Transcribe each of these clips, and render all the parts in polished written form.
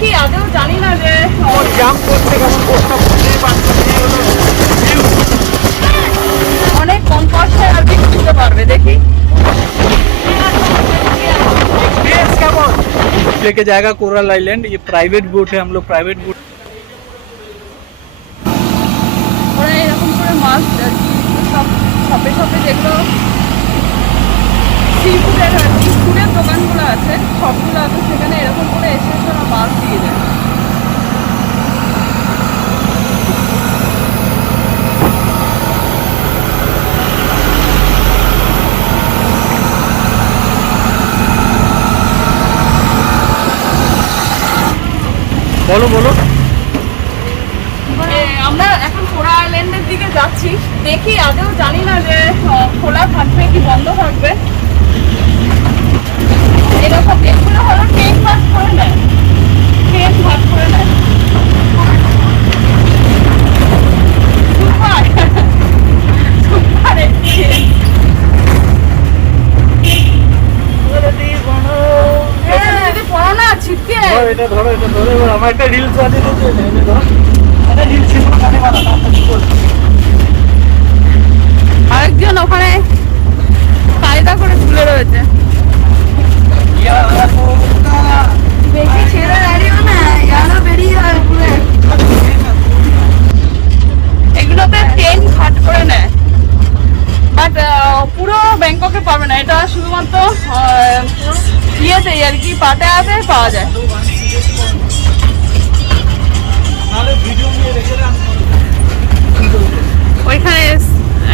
দেখি আদৌ জানি না যে জাম করছে কেমন কোনটা বুঝতেই পারছো অনেক কম পয়সায় আর কি ঘুরতে পারবে। দেখি एक्सपीरियंस কেমন लेके जाएगा कोरल आइलैंड। ये प्राइवेट बोट है, हम लोग प्राइवेट बोट। ওরা এরকম করে মাছ আর কি সব শপে শপে যেগুলো সি ফুডের আর কি ফুডের দোকানগুলো আছে সবগুলো আছে, সেখানে এরকম করে এসে এসে ওরা মাছ দিয়ে দেয়। বলো বলো। আমরা এখন কোরা আইল্যান্ডের দিকে যাচ্ছি। দেখি আদৌ জানি না যে খোলা থাকবে কি বন্ধ থাকবে। এরকম এগুলো হলো ট্রেন ভাগ করে নেয়, ট্রেন ভাগ করে নেয়। Super super experience. যদি পড়ো না ছিটকে এটা ধরো, এটা ধরো। আমার একটা রিলস বানিয়ে দিতে এটা ধরো। এটা রিলস ছিল কানে বানানো তাড়াতাড়ি করো। আরেকজন ওখানে কায়দা করে ঝুলে রয়েছে। বেশি ছেড়ে দাঁড়িয়েও না, ইয়ারা বেরিয়ে যাবে পুরো। এগুলোতে ট্রেন ঘাট করে নেয়, বাট পুরো ব্যাংককে পাবে না। এটা শুধুমাত্র ইয়েতেই আর কি পাটায়াতে পাওয়া যায়। ওইখানে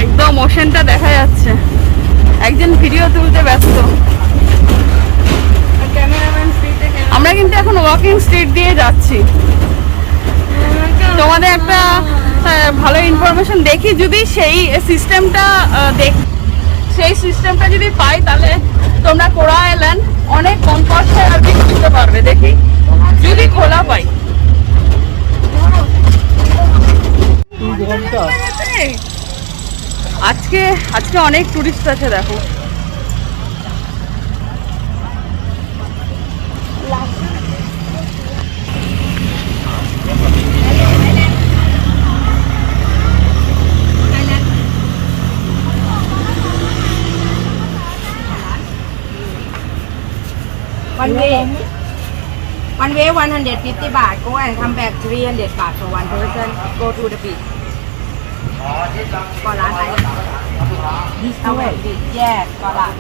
একদম ওশেনটা দেখা যাচ্ছে, একজন ভিডিও তুলতে ব্যস্ত। আমরা কিন্তু এখন ওয়াকিং স্ট্রিট দিয়ে যাচ্ছি। তোমাদের একটা ভালো ইনফরমেশন দেখি, যদি সেই সিস্টেমটা সেই সিস্টেমটা যদি পাই তাহলে তোমরা কোরা আইল্যান্ড অনেক কম পয়সায় আর কি ঘুরতে পারবে। দেখি যদি খোলা পাই। আজকে আজকে অনেক টুরিস্ট আছে দেখো। One way 150 baht. Go and come back 300 baht for one person. Go to the beach. Got land island. This way. Yes, got land.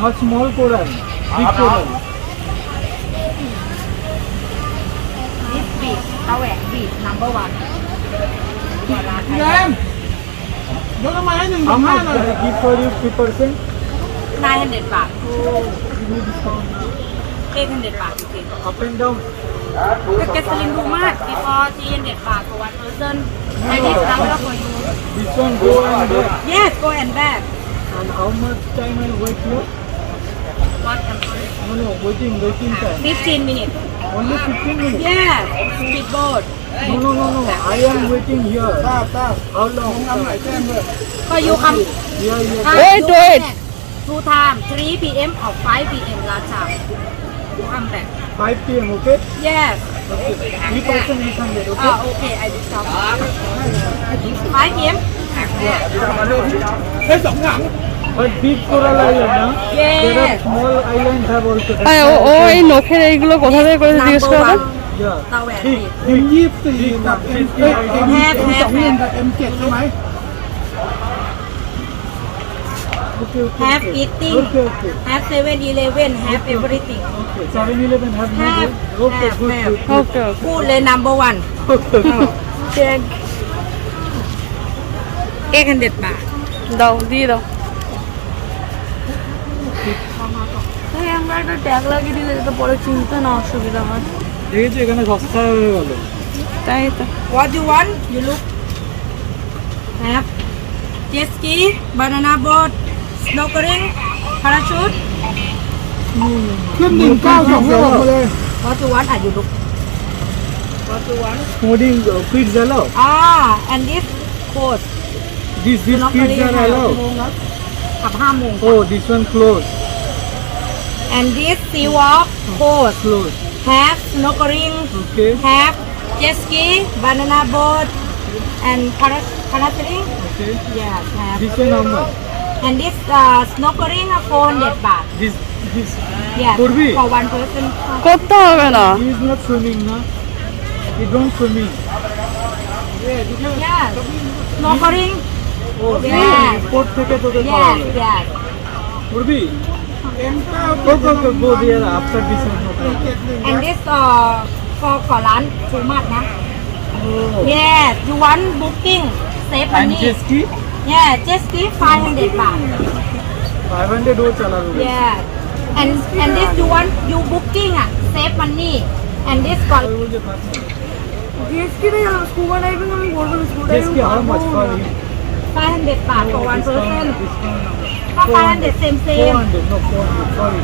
Not small coral, big coral. This beach, Tawek beach, number one. Got land island. How much can I give for you 3%? 900 baht. 800 baht. Okay. Up and down. The gasoline too much. Before 300 baht for one person. And this number for you. This one go and back. Yes, go and back. And how much time I wait here? What temporary? No, waiting time. 15 minutes. Only 15 minutes? Yes, speedboat. No. I am waiting here. How long? So you come. Yeah. Wait, wait. Two times, 3 p.m. or 5 p.m. last time. You come back. 5 p.m. Okay? Yes. Okay. 3% 800. Okay? Okay, I will stop. 5 p.m. But big coral island, huh? Yes. There are small islands have also. ও এই নখের এইগুলো কোথা থেকে করে জিজ্ঞেস Number করো। one. Yeah. Tawek Hey, beach. you give the Have. Okay. Have eating. Okay. Have 7-Eleven. Have everything. Okay. 7-Eleven have no Have. good. Okay, Have. good. Okay okay Food le number one. Tag 800 baht. দাও, দিয়ে দাও। আমরা একটা tag লাগিয়ে দিলে যাতে পরে চিনতে না অসুবিধা হয়। দেখেছি এখানে সস্তা হয়ে গেল। তাই তো। What you want? You look. Have jet ski, banana boat, snorkeling, parachute.ขึ้น192แล้วมาเลย What you want? You look. What you want? Snorkeling kids allow. And this coat. This kids are allowed. กับ5 โมง Oh, this one closed. And this sea walk boat Close. have snorkeling, Okay. have jet ski, banana boat, and paragliding. Okay. Yes, have. This one how much? And this snorkeling 400 baht. This. Yes, Purvi? for one person. করতে হবে না। He is not swimming, na? He don't swimming. Yes, snorkeling. Oh, Yeah. Port থেকে তোকে খাওয়া Yes, হবে। yes. Purvi? Go there after this one. No problem. And this for Kolan too much, na? Oh. Yes, you want booking, save And money. jet ski? Yeah, just give 500 baht. 500 वो चला लोगे। Yeah. And this you want you booking save money. And this call वो मुझे बात नहीं। GST में scuba diving हम बोल रहे scuba Jet ski how much for you? 500 baht for one person. Discount. 500 same. 400, no 400, sorry.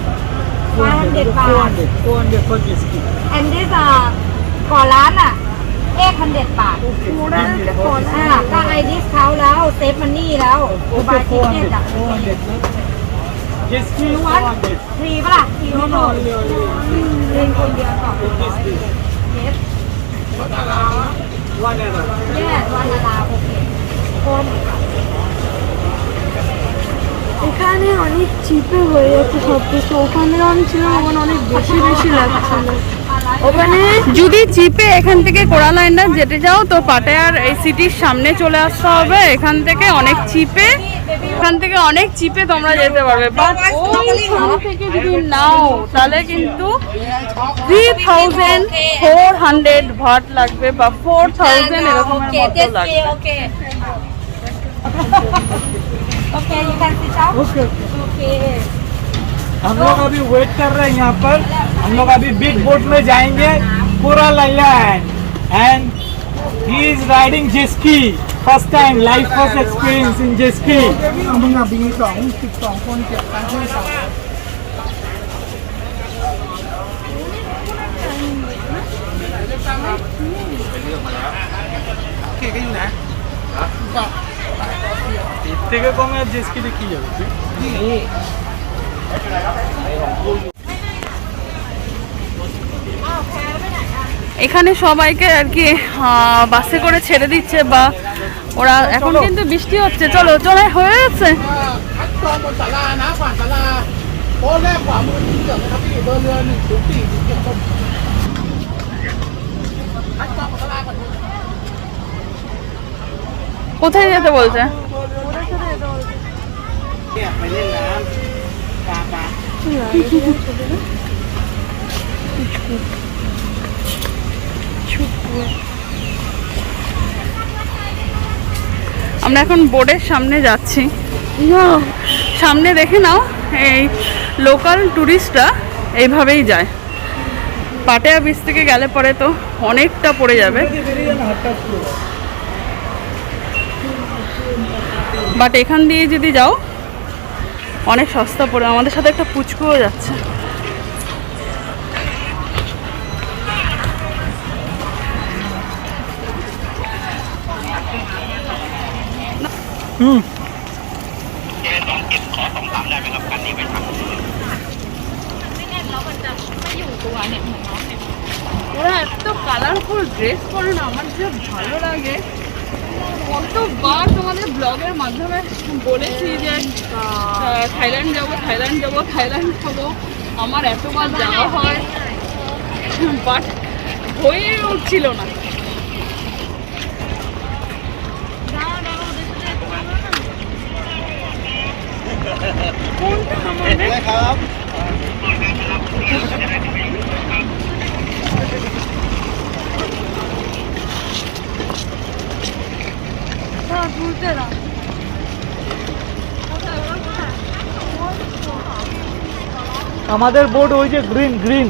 500 baht. 400 for jet ski. And this Kolan 800 baht.ก็ไอดิสเขาแล้วเซฟมันนี่แล้ว Okay, 400, 400. Jet ski วัน 400. ฟรีป่ะล่ะฟรี No, ไม่หม no, ด only. เล่นคนเดียวก่อน Jet ski. เยส One error. แย่วันละลาโอเคโคม এখানে অনেক চিপে হয়ে যাচ্ছে সব কিছু ওখানে আমি ছিলাম ওখানে অনেক বেশি বেশি লাগছিল ওখানে যদি চিপে এখান থেকে কোরালাইন্ডার যেতে যাও তো পাটায়ার এই সিটির সামনে চলে আসতে হবে। এখান থেকে অনেক চিপে তোমরা যেতে পারবে। বাট ওই সামনে থেকে যদি নাও তাহলে কিন্তু 3400 ভাট লাগবে বা 4000 এরকম মতো লাগবে। ওকে okay you can sit down Okay. Okay हम लोग अभी वेट कर रहे हैं यहाँ पर। हम लोग अभी बिग बोट में जाएंगे coral island and he is riding jet ski first time life first experience in jet ski มึงอ่ะปี12คนเก็บตังค์ให้สาวโอเคก็อยู่นะก็থেকে কমে আর জেট স্কি দেখি যাবে এখানে সবাইকে আর কি বাসে করে ছেড়ে দিচ্ছে বা ওরা এখন কিন্তু বৃষ্টি হচ্ছে। চলো চলে হয়ে যাচ্ছে। কোথায় যেতে বলছে?ไปเล่นน้ำปลา আমরা এখন বোর্ডের সামনে যাচ্ছি। সামনে দেখে নাও এই লোকাল টুরিস্টরা এইভাবেই যায়। পাটায়া বিচ থেকে গেলে পরে তো অনেকটা পড়ে যাবে, বাট এখান দিয়ে যদি যাও অনেক সস্তা পড়ে। আমাদের সাথে একটা পুচকুও যাচ্ছে। ওরা এত কালারফুল ড্রেস পরে না, আমার যে ভালো লাগে। কতবার তোমাদের ব্লগের মাধ্যমে বলেছি যে থাইল্যান্ড যাবো, আমার এতবার যাওয়া হয়, বাট হয়ে উঠছিল না। কোনটা আমাদের আমাদের বোর্ড ওই যে গ্রিন গ্রিন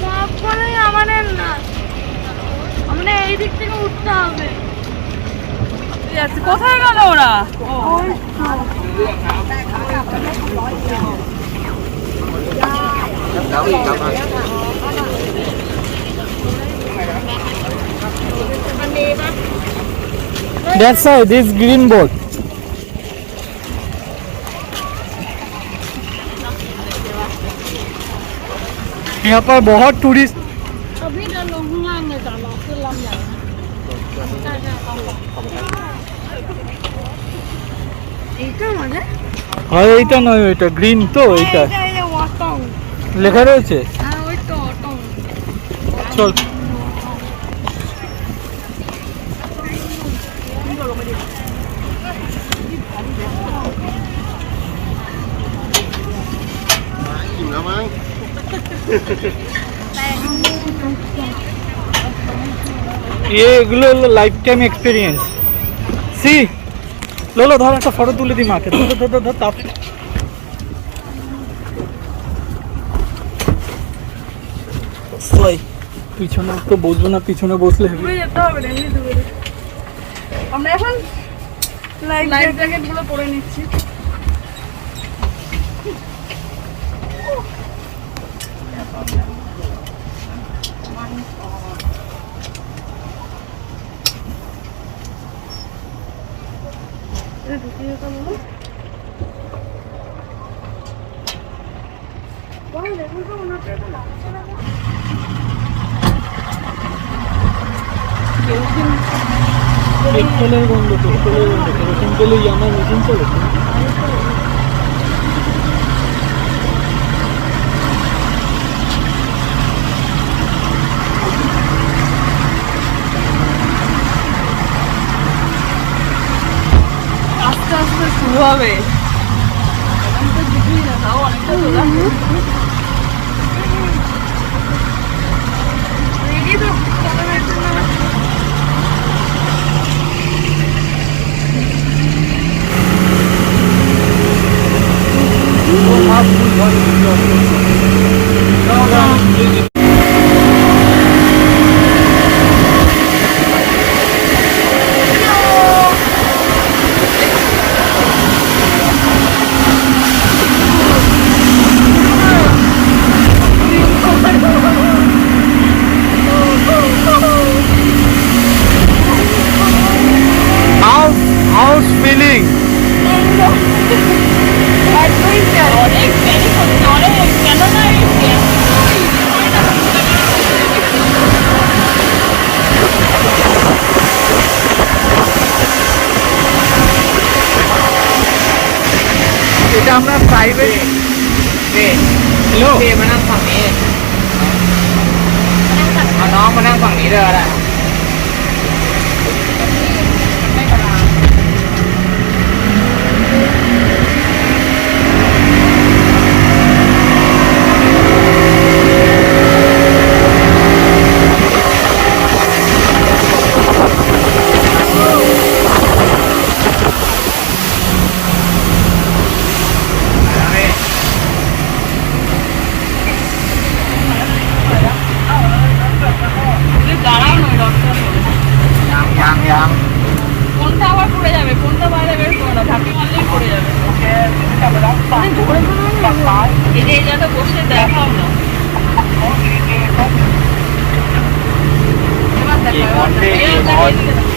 সবগুলোই আমাদের না, আমাদের এই দিক থেকে উঠতে হবে। কোথায় গেল ওরা? That's why this green boat. यहाँ पर बहुत टूरिस्ट এইটা মানে আর এইটা নয়, ওইটা গ্রিন তো, এইটা এই যে ওয়াটং। লেখা রয়েছে। হ্যাঁ ওই তো ওয়াটং। চল এগুলো হলো লাইফ টাইম এক্সপিরিয়েন্স। সি লোলো ধর একটা ফটো তুলে দি মাকে, ধর ধর ধর ধর তাপ। পিছনে তো বসবো না, পিছনে বসলে হবে। দূরে যেতে হবে না, এমনি দূরে। আমরা এখন লাইফ জ্যাকেট গুলো পরে নিচ্ছি। পেট্রোলের গন্ধ, পেট্রোলের গন্ধ, কেরোসিন তেলে আমার মেশিন চলেছে। আস্তে আস্তে শুরু হবে। এখন তো কিছুই না, তাও অনেকটা চলে আসছে। Ready তো? চলো বেরোতে না। How's feeling? অনেক দেরি করছে, অনেক। কেননা এই এটা আমরা প্রাইভেট হ্যালো มานั่งฝั่งนี้เอาน้องมานั่งฝั่งนี้เลยก็ได้ দাঁড়াও নয়, রথটা ধরে।ยัง ফোনটা আবার পড়ে যাবে, ফোনটা বাইরে বের করো না, ঝাঁকি মারলেই পড়ে যাবে। এই যে এই জায়গাটা বসে দেখাও না। এবার দেখো, এবার দেখো, এবার দেখো, এদিকে দেখো।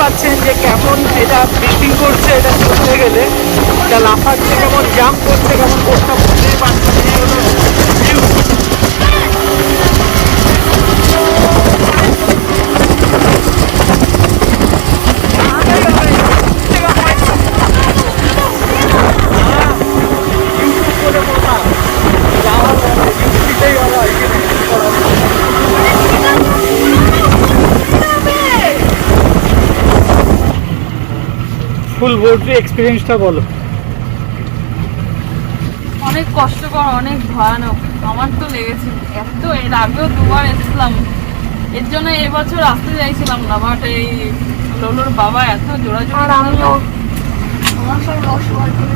পাচ্ছেন যে কেমন এটা ব্রিথিং করছে, এটা চলতে গেলে এটা লাফাচ্ছে, কেমন জাম্প করছে, কেমন করতে বুঝতেই পারছেন। এই হলো view। ফুল বোট এক্সপিরিয়েন্সটা বলো। অনেক কষ্টকর, অনেক ভয়ানক আমার তো লেগেছে। এত এর আগেও দুবার এসেছিলাম, এর জন্য এবছর আসতে চাইছিলাম না, বাট এই লোলোর বাবা এত জোড়াজোড়ি আর আমিও আমার সব লস হওয়ার জন্য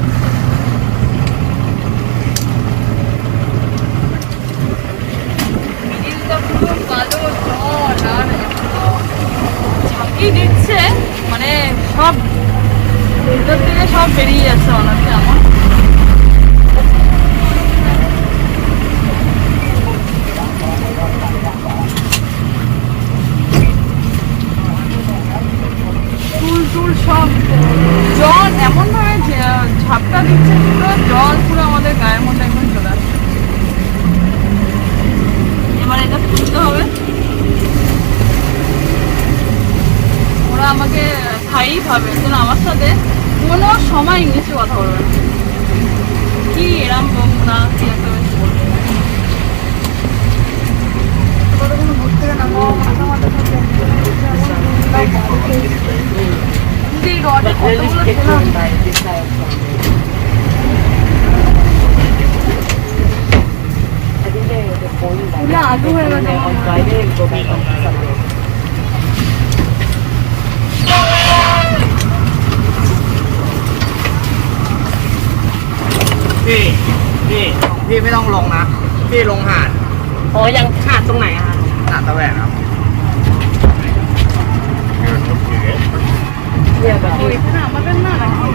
মিডিলটা পুরো কালো জল আর ঝাঁকি দিচ্ছে, মানে সব ভেতর থেকে সব বেরিয়ে যাচ্ছে মনে হচ্ছে আমার। চুল টুল সব জল এমন ভাবে ঝাপটা দিচ্ছে, পুরো জল পুরো আমাদের গায়ের মধ্যে একদম চলে আসছে। এবার এটা তুলতে হবে। ওরা আমাকে খাইই খাবে, কিন্তু আমার সাথে কোনো সময় ইংলিশে কথা বলবে না। কি এরম না কি একটা বেশ বলবে। কতক্ষণ ঘুরতে থেকে নামো মাথা মাথা সব কিন্তু এই রডে কতগুলো খেলাম। পুরো আলু হয়ে গেছে আমার।พี่ไม่ต้องลงนะ พี่ลงหาด โอ้ยังขาดตรงไหนอะคะ หาดตะแหวกครับ এখানে আমাদের না নাকি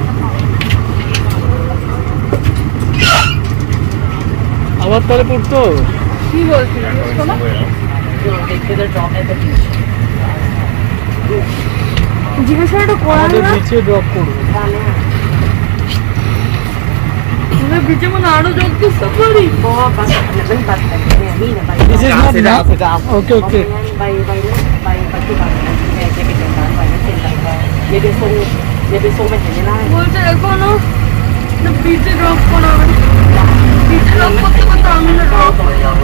আবার তাহলে পড়তো কি বলছিস শোনো? জিজ্ঞাসা একটু করা আমাদের না নিচে ড্রপ করবো। আমরা বিচে মনে আরো যোগ করতে পারি। This is not Sit down, sit down. Okay, okay. বলছে এখনো বিচে ড্রপ করা হবে, বিচে ড্রপ করতে করতে আমি না ড্রপ হয়ে যাবো।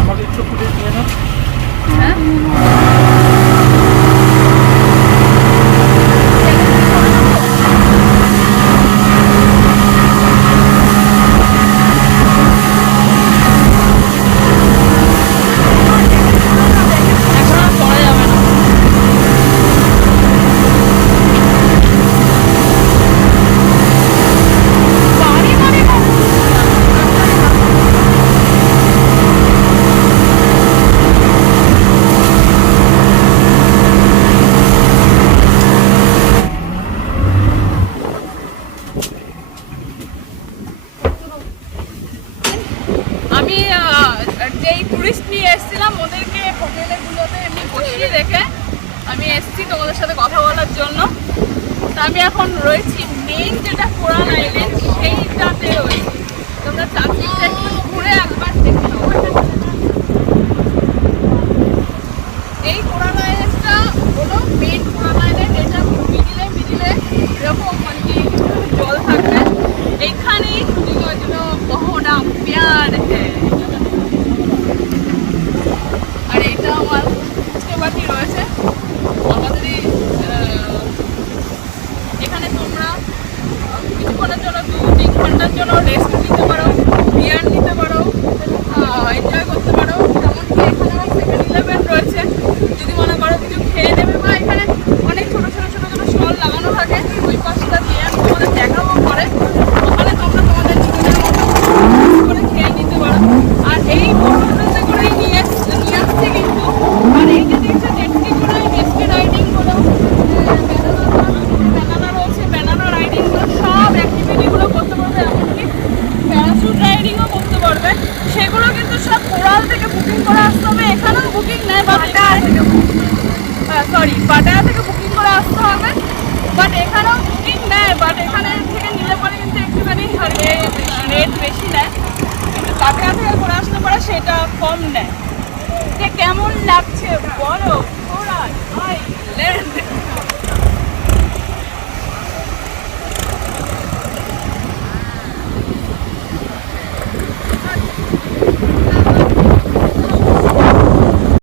আমাদের একটু ফুটেজ নিয়ে নাও। হ্যাঁ এখন আর করা যাবে না। বাড়ি বাড়ি আমি যেই টুরিস্ট নিয়ে এসেছিলাম ওদেরকে হোটেলগুলোতে এমনি বসিয়ে রেখে আমি এসেছি তোমাদের সাথে কথা বলার জন্য। তা আমি এখন রয়েছি মেইন যেটা কোরাল আইল্যান্ড সেইটাতে রয়েছি। তোমরা চারদিকটা একটু ঘুরে একবার দেখে নাও। এই কোরাল আইল্যান্ডটা হলো মেইন কোরাল আইল্যান্ড। এটা মিডিলে এরকম মানে কি জল থাকবে, এইখানেই বহুটা প্যার হ্যাঁ। আর এটা আমার ফুচকে বাটি রয়েছে আমাদের এখানে। তোমরা কিছুক্ষণের জন্য 2-3 ঘন্টার জন্য রেস্ট নিতে পারো, বিয়ার নিতে পারো, এনজয় করতে পারো। যেমনকি এখানে আমার 7-11 রয়েছে, যদি মনে করো কিছু খেয়ে নেবে, বা এখানে অনেক ছোটো স্টল লাগানো থাকে। ওই পাশটা দিয়ে আমি তোমাদের দেখাবো পরে। ওখানে তোমরা তোমাদের নিজেদের মতো করে খেয়ে নিতে পারো। আর এই বোটগুলোতে করেই নিয়ে আসছে কিন্তু। আর এই যে দেখছো জেটকি করে জেটকি রাইডিং গুলো, ব্যানানা রয়েছে, ব্যানানা রাইডিং গুলো সব অ্যাক্টিভিটিগুলো করতে পারবে। এমনকি প্যারাশুট রাইডিংও করতে পারবে। সেগুলো কিন্তু সব কোরাল থেকে বুকিং করে আসতে হবে। এখানেও বুকিং নেয়, পাটায়া থেকে পাটায়া থেকে বুকিং করে আসতে হবে। বাট এখানেও বুকিং নেয়, বাট এখানে থেকে নিলে পরে কিন্তু একটুখানি রেট বেশি নেয়। কিন্তু পাটায়া থেকে করে আসতে পারে সেটা কম নেয়। যে কেমন লাগছে বলো।